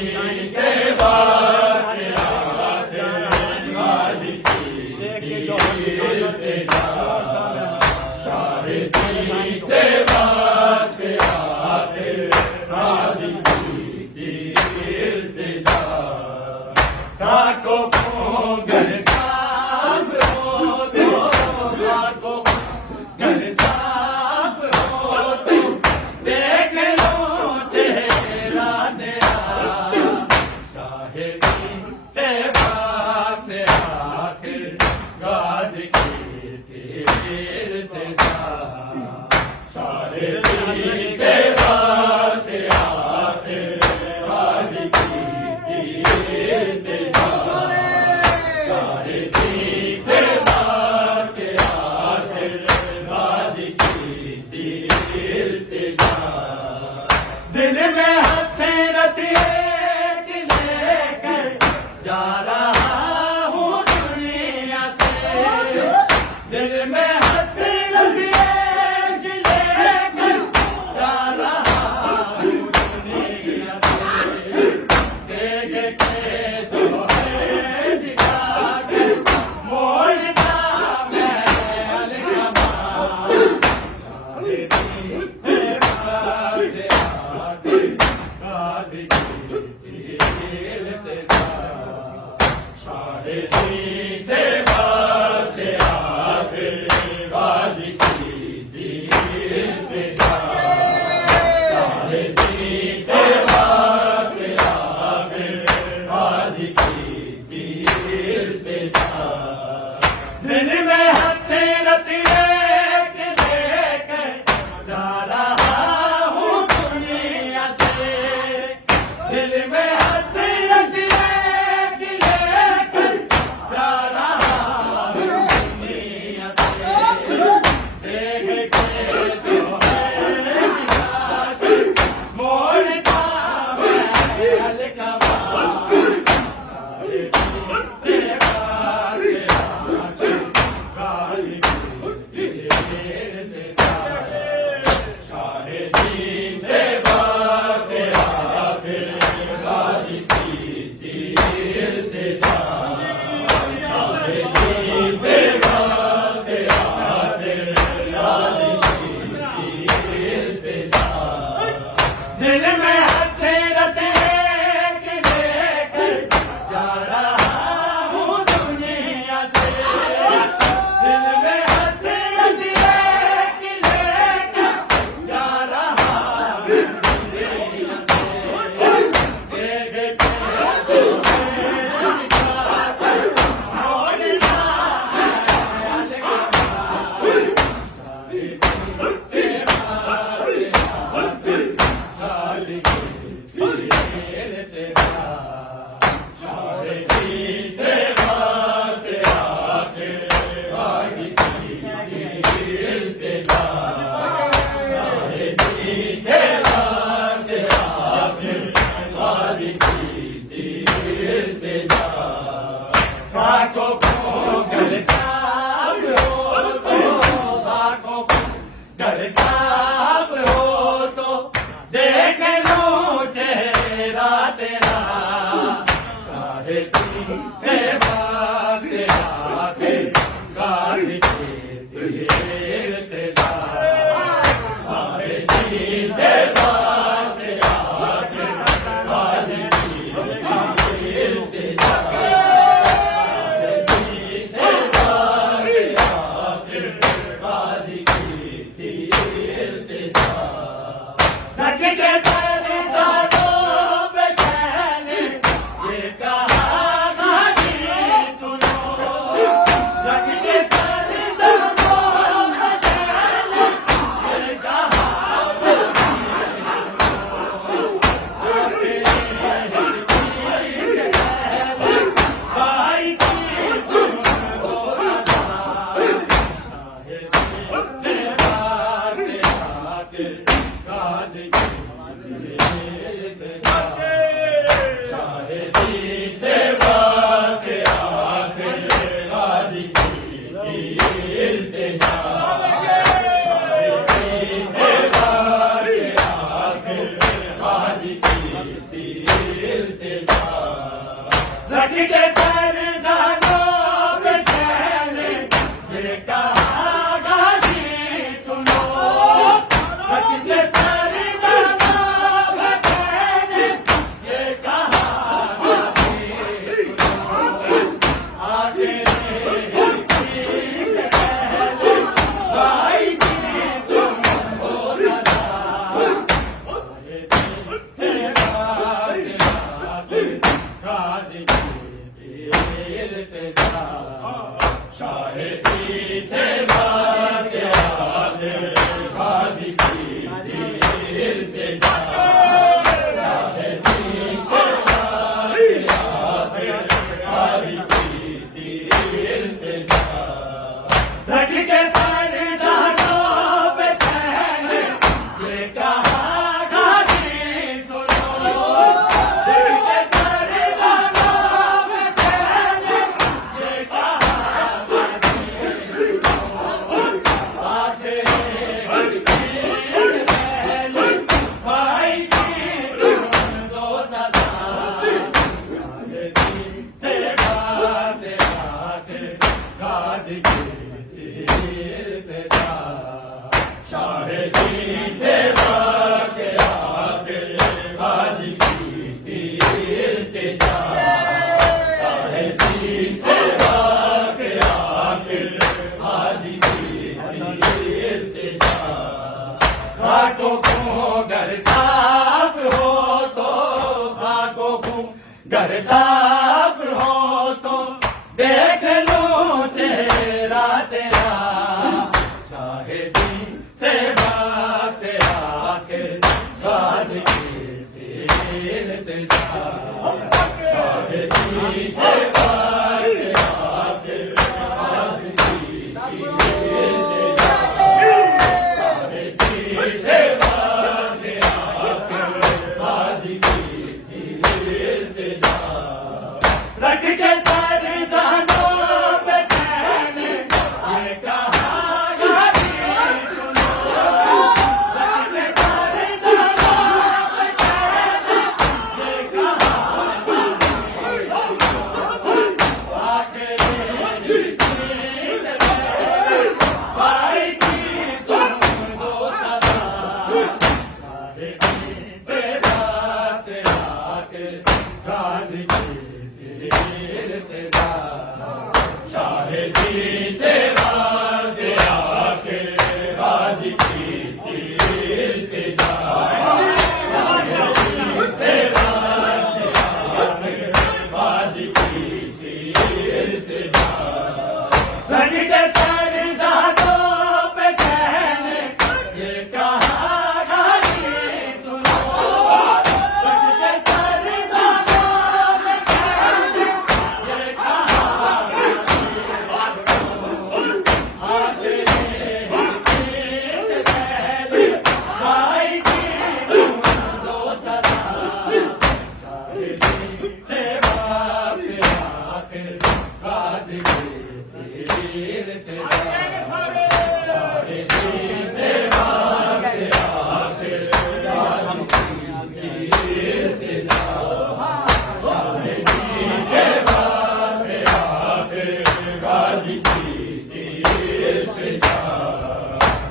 Gazi ki dil के सरदारों पे चैन ये कहा गाजी सुनो, रख के सरदारों पे चैन ये कहा गाजी सुनो, आखिर से पहले भाई की तुम हो सदा, शाहिदी से भाग आखिर गाजी की इल्तिजा, शाहिदी से भाग आखिर गाजी की इल्तिजा, रख के सरदारों पे चैन ये कहा गाजी सुनो, रख के सरदारों पे चैन ये कहा भाई की तुम दो सदा, से बात आखिर गाजी की इल्तिजा, शाहिदी से बात आखिर गाजी की इल्तिजा, शाहिदी से बात आखिर गाजी की इल्तिजा, घाटों को घर साफ हो तो, घाटों को घर साफ हो तो देख लो चेहरा तेरा, शाहिदी से बात आखिर गाजी की इल्तिजा, शाहिदी से बात आखिर गाजी की इल्तिजा, शाहिदी से बात आखिर गाजी की इल्तिजा, रख के सरदारों पे चैन ये कहा गाजी सुनो, रख के सरदारों पे चैन ये कहा आखिर से पहले भाई की तुम दो सदा, शाहिदी से बात आखिर गाजी की इल्तिजा, शाहिदी से बात आखिर गाजी की इल्तिजा, शाहिदी से बात आखिर गाजी की इल्तिजा, रख के सरदारों पे चैन ये कहा गाजी सुनो, रख के सरदारों पे चैन ये कहा आखिर से पहले भाई की तुम दो सदा, शाहिदी से बात आखिर गाजी की इल्तिजा, शाहिदी से बात आखिर गाजी की इल्तिजा, शाहिदी से बात आखिर गाजी की इल्तिजा,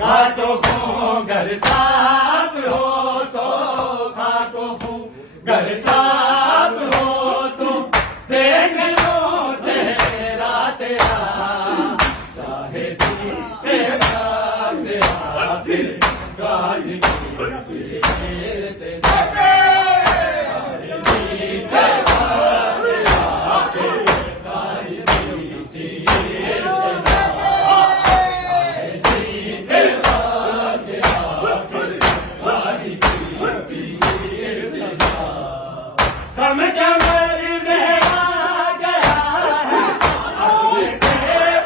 घाटों को घर साफ हो तो, घाटों को घर साफ हो तो देख लो चेहरा तेरा, शाहिदी से बात आखिर गाजी की इल्तिजा, शाहिदी से बात आखिर गाजी की इल्तिजा, शाहिदी से बात आखिर गाजी की इल्तिजा, कम कमर में आ गया है अपने से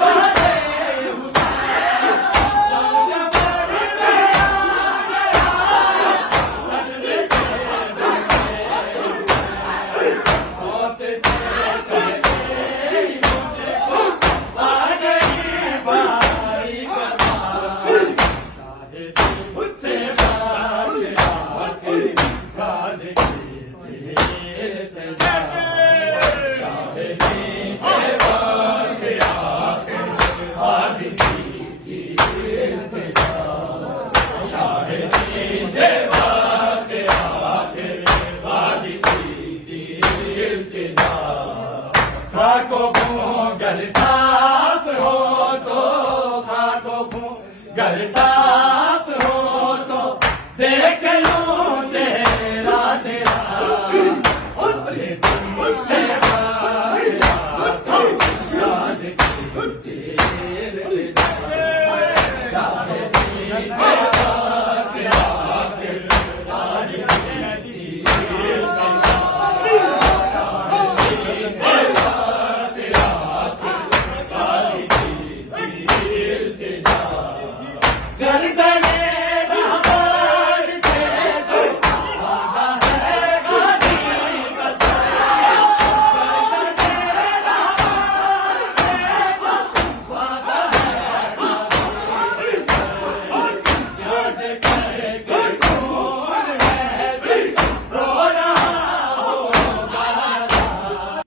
बड़े हुसैन, कम कमर में आ गया है अपने से बड़े हुसैन, मौत से पहले ही मुझको आ गई भाई का बात, शाहिदी से बात आखिर गाजी की इल्तिजा, साथ